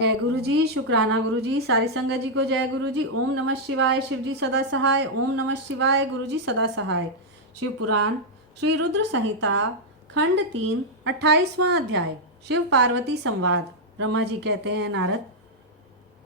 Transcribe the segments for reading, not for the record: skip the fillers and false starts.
जय गुरु जी। शुक्राना गुरु जी। सारी संगत जी को जय गुरु जी। ओम नमः शिवाय। शिव जी सदा सहाय। ओम नमः शिवाय। गुरु जी सदा सहाय। शिव पुराण श्री रुद्र संहिता खंड 3 28वां अध्याय शिव पार्वती संवाद। ब्रह्मा जी कहते हैं, नारद,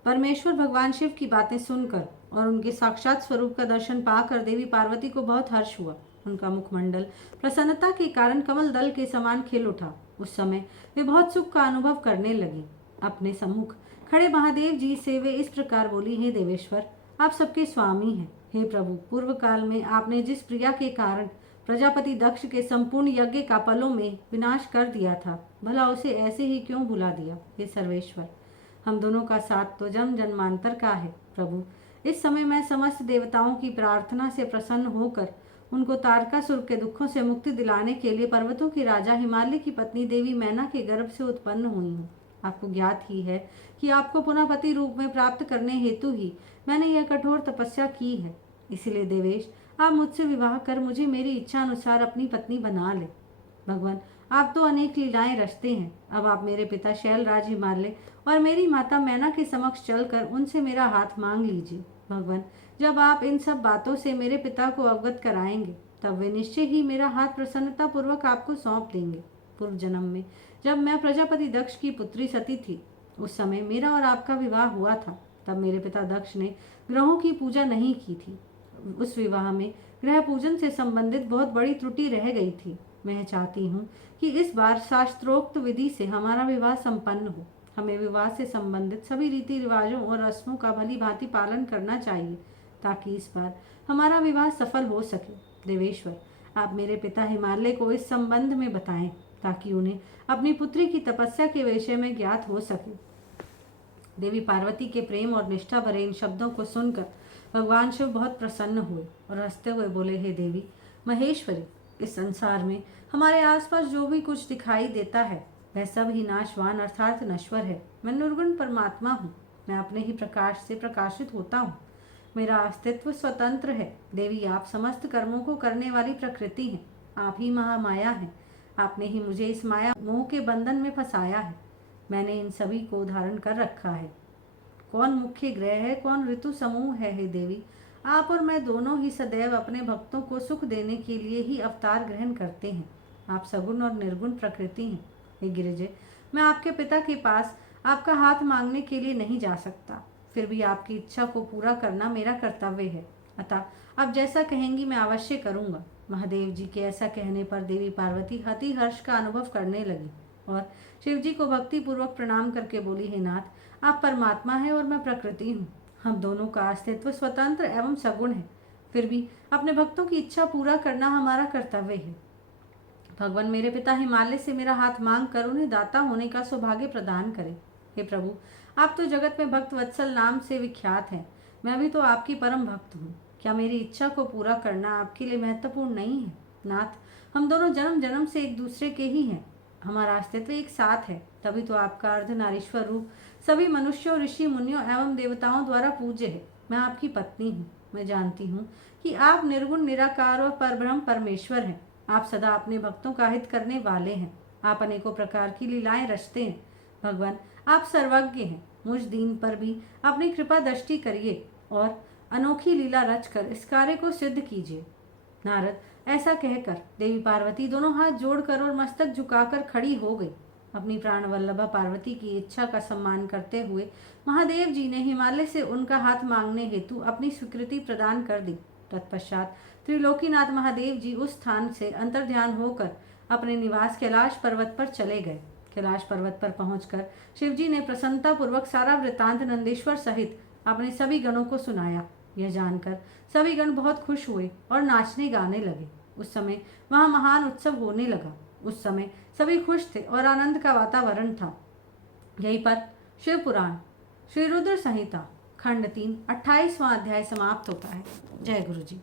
परमेश्वर भगवान शिव की बातें सुनकर और उनके साक्षात स्वरूप का दर्शन पाकर देवी पार्वती को बहुत हर्ष हुआ। उनका मुखमंडल प्रसन्नता के कारण कमल दल के समान खिल उठा। उस समय वे बहुत सुख का अनुभव करने लगी। अपने सम्मुख खड़े महादेव जी से वे इस प्रकार बोली, हे देवेश्वर, आप सबके स्वामी हैं। हे प्रभु, पूर्व काल में आपने जिस प्रिया के कारण प्रजापति दक्ष के संपूर्ण यज्ञ का पलों में विनाश कर दिया था, भला उसे ऐसे ही क्यों भुला दिया। हे सर्वेश्वर, हम दोनों का साथ तो जन्म जन्मांतर का है। प्रभु, इस समय मैं समस्त देवताओं की प्रार्थना से प्रसन्न होकर उनको तारकासुर के दुखों से मुक्ति दिलाने के लिए पर्वतों के राजा हिमालय की पत्नी देवी मैना के गर्भ से उत्पन्न हुई हूँ। आपको ज्ञात ही है कि आपको पुनः पति रूप में प्राप्त करने हेतु ही मैंने यह कठोर तपस्या की है। इसलिए देवेश, आप मुझसे विवाह कर मुझे मेरी इच्छा अनुसार अपनी पत्नी बना ले। भगवान, आप तो अनेक लीलाएं रचते हैं। अब आप मेरे पिता शैलराज हिमालय और मेरी माता मैना के समक्ष चलकर उनसे मेरा हाथ मांग लीजिए। भगवान, जब आप इन सब बातों से मेरे पिता को अवगत कराएंगे, तब वे निश्चय ही मेरा हाथ प्रसन्नता पूर्वक आपको सौंप देंगे। पूर्व जन्म में जब मैं प्रजापति दक्ष की पुत्री सती थी, उस समय मेरा और आपका विवाह हुआ था। तब मेरे पिता दक्ष ने ग्रहों की पूजा नहीं की थी। उस विवाह में ग्रह पूजन से संबंधित बहुत बड़ी त्रुटि रह गई थी। मैं चाहती हूँ कि इस बार शास्त्रोक्त विधि से हमारा विवाह संपन्न हो। हमें विवाह से संबंधित सभी रीति रिवाजों और रस्मों का भली भांति पालन करना चाहिए, ताकि इस बार हमारा विवाह सफल हो सके। देवेश्वर, आप मेरे पिता हिमालय को इस संबंध में बताएं, ताकि उन्हें अपनी पुत्री की तपस्या के विषय में ज्ञात हो सके। देवी पार्वती के प्रेम और निष्ठा भरे इन शब्दों को सुनकर भगवान शिव बहुत प्रसन्न हुए और हंसते हुए बोले, हे देवी महेश्वरी, इस संसार में हमारे आसपास जो भी कुछ दिखाई देता है वह सब ही नाशवान अर्थात नश्वर है। मैं निर्गुण परमात्मा हूँ। मैं अपने ही प्रकाश से प्रकाशित होता हूँ। मेरा अस्तित्व स्वतंत्र है। देवी, आप समस्त कर्मों को करने वाली प्रकृति हैं। आप ही महामाया हैं। आपने ही मुझे इस माया मोह के बंधन में फंसाया है। मैंने इन सभी को धारण कर रखा है। कौन मुख्य ग्रह है, कौन ऋतु समूह है। हे देवी, आप और मैं दोनों ही सदैव अपने भक्तों को सुख देने के लिए ही अवतार ग्रहण करते हैं। आप सगुण और निर्गुण प्रकृति हैं। हे गिरिजे, मैं आपके पिता के पास आपका हाथ मांगने के लिए नहीं जा सकता, फिर भी आपकी इच्छा को पूरा करना मेरा कर्तव्य है। अतः आप जैसा कहेंगी मैं अवश्य करूँगा। महादेव जी के ऐसा कहने पर देवी पार्वती अति हर्ष का अनुभव करने लगी और शिव जी को भक्ति पूर्वक प्रणाम करके बोली, हे नाथ, आप परमात्मा हैं और मैं प्रकृति हूँ। हम दोनों का अस्तित्व स्वतंत्र एवं सगुण है, फिर भी अपने भक्तों की इच्छा पूरा करना हमारा कर्तव्य है। भगवान, मेरे पिता हिमालय से मेरा हाथ मांग कर उन्हें दाता होने का सौभाग्य प्रदान करें। हे प्रभु, आप तो जगत में भक्त वत्सल नाम से विख्यात हैं। मैं भी तो आपकी परम भक्त हूँ। क्या मेरी इच्छा को पूरा करना आपके लिए महत्वपूर्ण नहीं है। नाथ, हम दोनों जन्म जन्म से एक दूसरे के ही हैं। हमारा अस्तित्व एक साथ है, तभी तो आपका अर्धनारीश्वर रूप सभी मनुष्यों, ऋषि मुनियों एवं देवताओं द्वारा पूज्य है। मैं आपकी पत्नी हूँ। मैं जानती हूँ कि आप निर्गुण निराकार और परब्रह्म परमेश्वर हैं। आप सदा अपने भक्तों का हित करने वाले हैं। आप अनेकों प्रकार की लीलाएं रचते हैं। भगवान, आप सर्वज्ञ हैं। मुझ दीन पर भी अपनी कृपा दृष्टि करिए और अनोखी लीला रचकर इस कार्य को सिद्ध कीजिए। नारद, ऐसा कहकर देवी पार्वती दोनों हाथ जोड़कर और मस्तक झुकाकर खड़ी हो गई। अपनी प्राण वल्लभा पार्वती की इच्छा का सम्मान करते हुए महादेव जी ने हिमालय से उनका हाथ मांगने हेतु अपनी स्वीकृति प्रदान कर दी। तत्पश्चात त्रिलोकीनाथ महादेव जी उस स्थान से अंतर्ध्यान होकर अपने निवास कैलाश पर्वत पर चले गए। कैलाश पर्वत पर पहुंचकर शिवजी ने प्रसन्नता पूर्वक सारा वृतांत नंदीश्वर सहित अपने सभी गणों को सुनाया। यह जानकर सभी गण बहुत खुश हुए और नाचने गाने लगे। उस समय वहां महान उत्सव होने लगा। उस समय सभी खुश थे और आनंद का वातावरण था। यहीं पर शिव पुराण श्री रुद्र संहिता खंड 3 28वां अध्याय समाप्त होता है। जय गुरु जी।